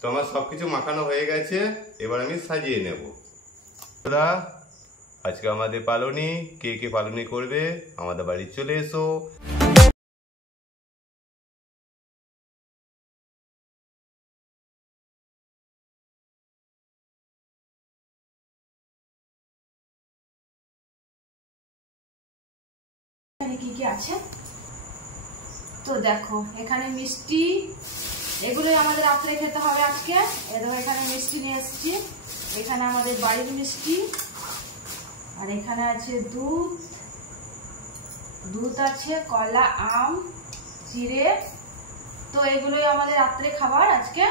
তো আমার সবকিছু মাখানো হয়ে গেছে, এবার আমি সাজিয়ে নেব। আজকে আমাদের পালনি, কে কে পালনি করবে আমাদের বাড়ি চলে এসো। কি কি আছে তো দেখো, এখানে মিষ্টি, এগুলোই আমাদের রাত্রে খেতে হবে আজকে। দেখো এখানে মিষ্টি নিয়ে এসেছি, এখানে আমাদের বাড়ির মিষ্টি, আর এখানে আছে দুধ আছে, কলা, আম, চিড়ে। তো এগুলোই আমাদের রাত্রে খাবার আজকে।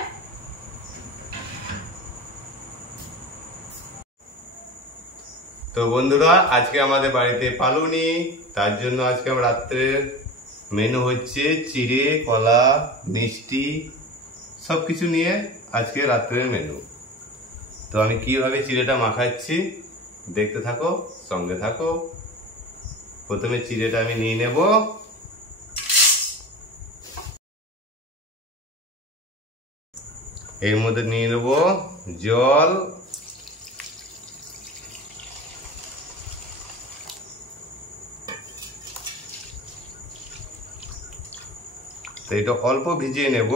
তো বন্ধুরা, আজকে আমাদের বাড়িতে পালনি, তার জন্য আজকে আমরা রাত্রের মেনু হচ্ছে চিড়ে, কলা, মিষ্টি সবকিছু নিয়ে আজকে রাত্রের মেনু। তো আমি কিভাবে চিড়েটা মাখাচ্ছি দেখতে থাকো, সঙ্গে থাকো। প্রথমে চিড়েটা আমি নিয়ে নেব, এর মধ্যে নিয়ে নেব জল, তো এটা অল্প ভিজিয়ে নেব।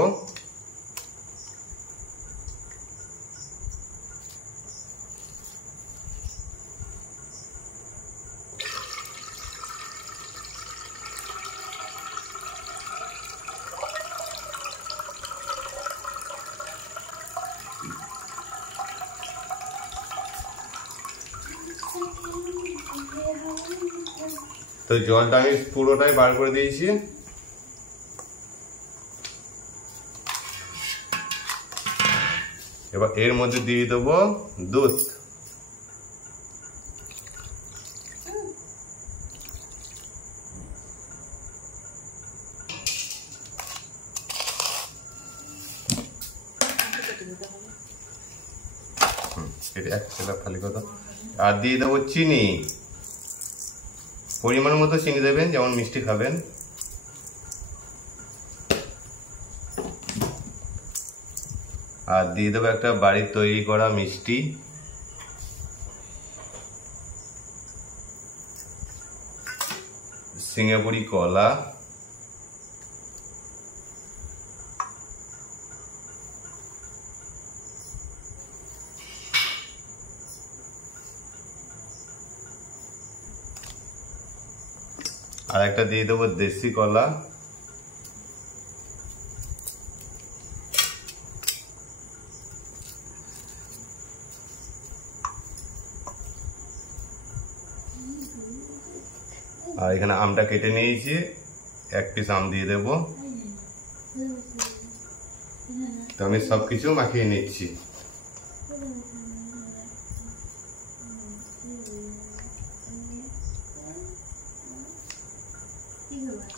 তো জলটা আমি পুরোটাই বার করে দিয়েছি। এবার এর মধ্যে দিয়ে দেবো দুধ। খালি কথা। আর দিয়ে দেবো চিনি, পরিমাণ মতো চিনি দেবেন, যেমন মিষ্টি খাবেন। আর দিয়ে দেবো একটা বাড়ির তৈরি করা মিষ্টি, সিঙ্গাপুরি কলা, আর একটা দিয়ে দেবো দেশি কলা, আর এখানে আমটা কেটে নিয়েছি, এক পিস আম দিয়ে দেব। তো আমি সবকিছু মাখিয়ে নিচ্ছি।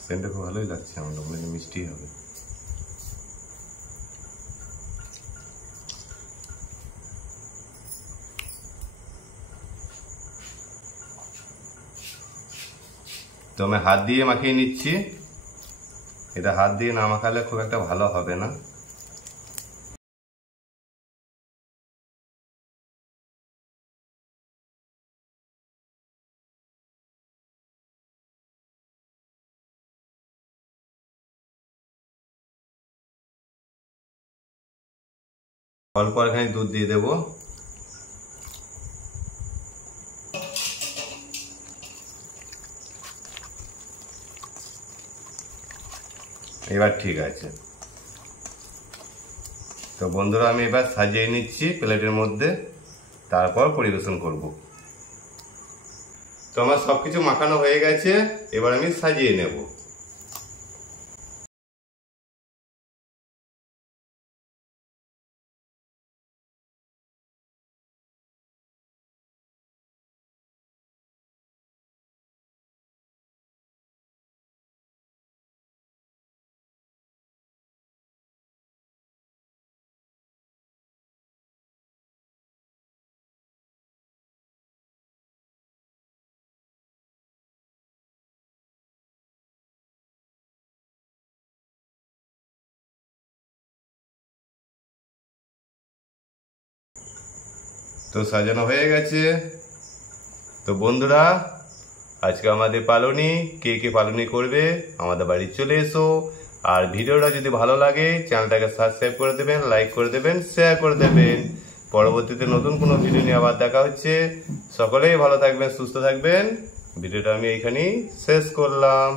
সেন্টটা খুব ভালোই লাগছে, আমার মনে হয় মিষ্টি হবে। তো আমি হাত দিয়ে মাখিয়ে নিচ্ছি, এটা হাত দিয়ে না মাখালে খুব একটা ভালো হবে না। অল্প এখানে দুধ দিয়ে দেবো। এবার ঠিক আছে। তো বন্ধুরা, আমি এবার সাজিয়ে নিচ্ছি প্লেটের মধ্যে, তারপর পরিবেশন করব। তো আমার সবকিছু মাখানো হয়ে গেছে, এবার আমি সাজিয়ে নেব। তো সাজানো হয়ে গেছে। তো বন্ধুরা, আজকে আমাদের পালনি, কে কে পালনি করবে আমাদের বাড়ি চলে এসো। আর ভিডিওটা যদি ভালো লাগে চ্যানেলটাকে সাবস্ক্রাইব করে দেবেন, লাইক করে দেবেন, শেয়ার করে দেবেন। পরবর্তীতে নতুন কোনো ভিডিও নিয়ে আবার দেখা হচ্ছে। সকলেই ভালো থাকবেন, সুস্থ থাকবেন। ভিডিওটা আমি এইখানেই শেষ করলাম।